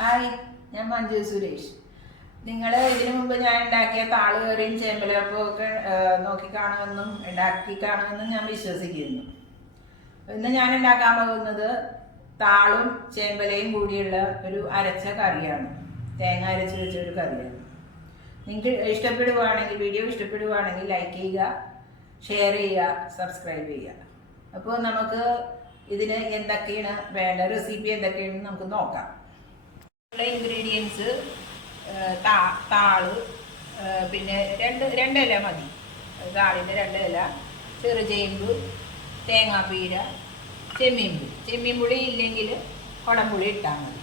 Hi ഞാൻ മഞ്ജു സുരേഷ്. നിങ്ങൾ ഇതിനു മുമ്പ് ഞാൻ ഉണ്ടാക്കിയ താൾ കറിയും ചേമ്പലപ്പവും ഒക്കെ നോക്കി കാണുമെന്നും ഉണ്ടാക്കി കാണുമെന്നും ഞാൻ വിശ്വസിക്കുന്നു. ഇന്ന് ഞാൻ ഉണ്ടാക്കാൻ പോകുന്നത് താളും ചേമ്പലയും കൂടിയുള്ള ഒരു അരച്ച കറിയാണ്. തേങ്ങ അരച്ച് വെച്ച ഒരു കറിയാണ്. നിങ്ങൾക്ക് ഇഷ്ടപ്പെടുവാണെങ്കിൽ വീഡിയോ ഇഷ്ടപ്പെടുവാണെങ്കിൽ ലൈക്ക് ചെയ്യുക ഷെയർ ചെയ്യുക സബ്സ്ക്രൈബ് ചെയ്യുക. അപ്പോൾ നമുക്ക് ഇതിന് എന്തൊക്കെയാണ് വേണ്ട റെസിപ്പി എന്തൊക്കെയാണെന്ന് നമുക്ക് നോക്കാം. ഇൻഗ്രീഡിയൻസ് താൾ പിന്നെ രണ്ട് രണ്ടില മതി. താളിന്റെ രണ്ട് ഇല ചെറുചേമ്പ് തേങ്ങാപ്പീര ചെമ്മീൻപുളി. ചെമ്മീൻപുളി ചെമ്മീൻ പുളി ഇല്ലെങ്കിൽ കുടംപുളി ഇട്ടാൽ മതി.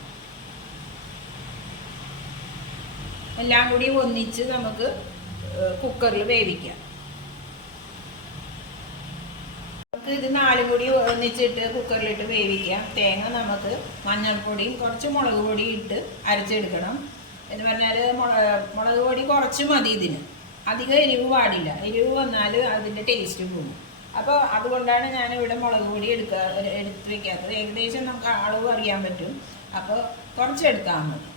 എല്ലാം കൂടി ഒന്നിച്ച് നമുക്ക് കുക്കറിൽ വേവിക്കാം. നമുക്ക് ഇത് നാലും കൂടി ഒന്നിച്ചിട്ട് കുക്കറിലിട്ട് വേവിക്കാം തേങ്ങ നമുക്ക് മഞ്ഞൾപ്പൊടിയും കുറച്ച് മുളക് പൊടിയും ഇട്ട് അരച്ചെടുക്കണം. എന്ന് പറഞ്ഞാൽ മുളക് പൊടി കുറച്ച് മതി ഇതിന്. അധികം എരിവ് പാടില്ല. എരിവ് വന്നാൽ അതിന്റെ ടേസ്റ്റ് പോകും അപ്പോൾ അതുകൊണ്ടാണ് ഞാനിവിടെ മുളക് പൊടി എടുക്കുക എടുത്ത് വയ്ക്കാത്തത് ഏകദേശം നമുക്ക് അളവ് അറിയാൻ പറ്റും. അപ്പോൾ കുറച്ച് എടുത്താൽ മതി.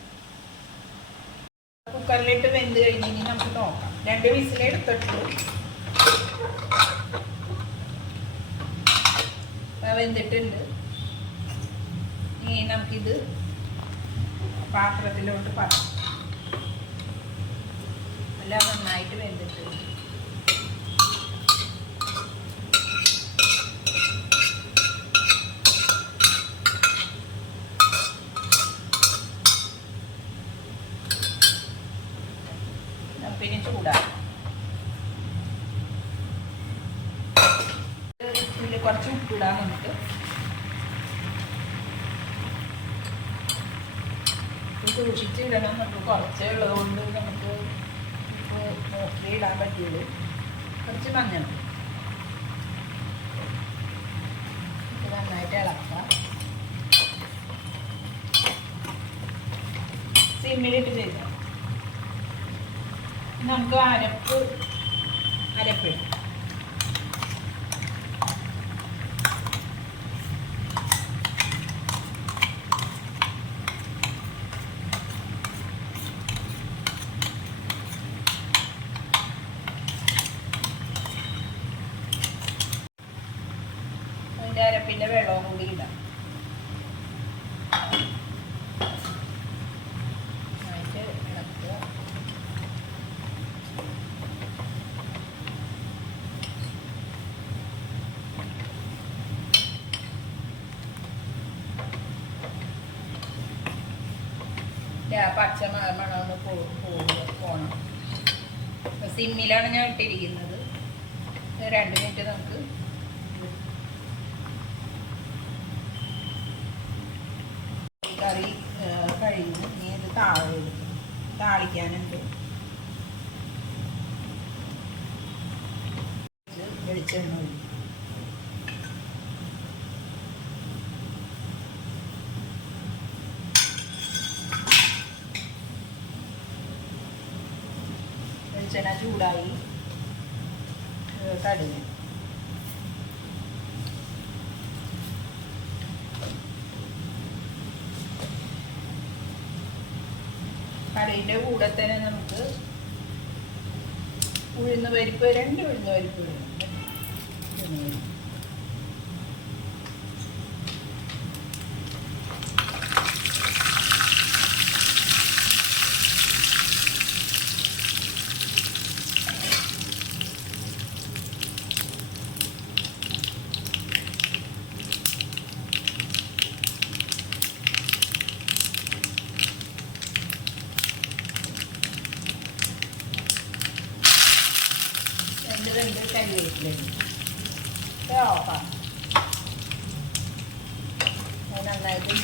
കുക്കറിലിട്ട് വെന്ത് കഴിഞ്ഞെങ്കിൽ നമുക്ക് നോക്കാം. രണ്ട് വിസിലെടുത്തിട്ടു വെന്തിട്ടുണ്ട്. ഇനി നമുക്കിത് പാത്രത്തിലോട്ട് പറയാം എല്ലാം നന്നായിട്ട് വെന്തിട്ടുണ്ട്. പിന്നെ ചൂടാക്കാം. കുറച്ച് ഉപ്പിടാൻ നമുക്ക് സൂക്ഷിച്ച് ഇടണം നമുക്ക് കുറച്ചേ ഉള്ളത് കൊണ്ട് നമുക്ക് നോക്കി ഇടാൻ പറ്റുള്ളൂ കുറച്ച് മഞ്ഞൾ. നന്നായിട്ട് ഇളക്കാം സിമ്മിലിട്ട് ചെയ്താൽ നമുക്ക് അരപ്പ് അരപ്പിടാം അരപ്പിന്റെ വെള്ളവും കൂടി ഇടാം. പച്ച മണം ഒന്ന് സിമ്മിലാണ് ഞാൻ ഇട്ടിരിക്കുന്നത്. രണ്ട് മിനിറ്റ് നമുക്ക് കറി കഴിഞ്ഞ് നീ ഇത് താഴെ താളിക്കാനുണ്ട്. വെളിച്ചെണ്ണ ഒഴിക്കും വെളിച്ചെണ്ണ ചൂടായി. കടുക്. കടയിന്റെ കൂടെ തന്നെ നമുക്ക് ഉഴുന്ന് പരിപ്പ് രണ്ട് ഉഴുന്ന് പരിപ്പ് ഇടുന്നുണ്ട്. കരിവേപ്പിലുണ്ട് ഇത് ഓഫാണ് നന്നായിട്ട്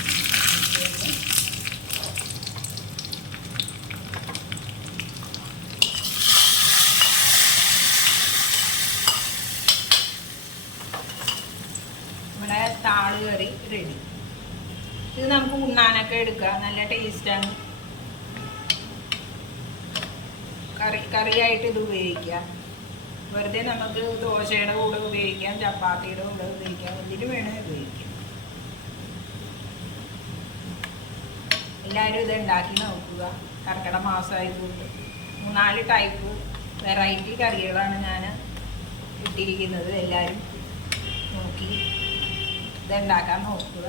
നമ്മുടെ താൾ കറി റെഡി ഇത് നമുക്ക് ഉണ്ണാനൊക്കെ എടുക്കാം. നല്ല ടേസ്റ്റാണ് കറി കറിയായിട്ട് ഇത് ഉപയോഗിക്കാം. വെറുതെ നമുക്ക് ദോശയുടെ കൂടെ ഉപയോഗിക്കാം ചപ്പാത്തിയുടെ കൂടെ ഉപയോഗിക്കാം എന്തിനു വേണേ ഉപയോഗിക്കാം. എല്ലാവരും ഇത് ഉണ്ടാക്കി നോക്കുക. കർക്കിടക മാസമായതുകൊണ്ട് മൂന്നാൽ ടൈപ്പ് വെറൈറ്റി കറികളാണ് ഞാൻ കിട്ടിയിരിക്കുന്നത് എല്ലാവരും നോക്കി ഇതുണ്ടാക്കാൻ നോക്കുക.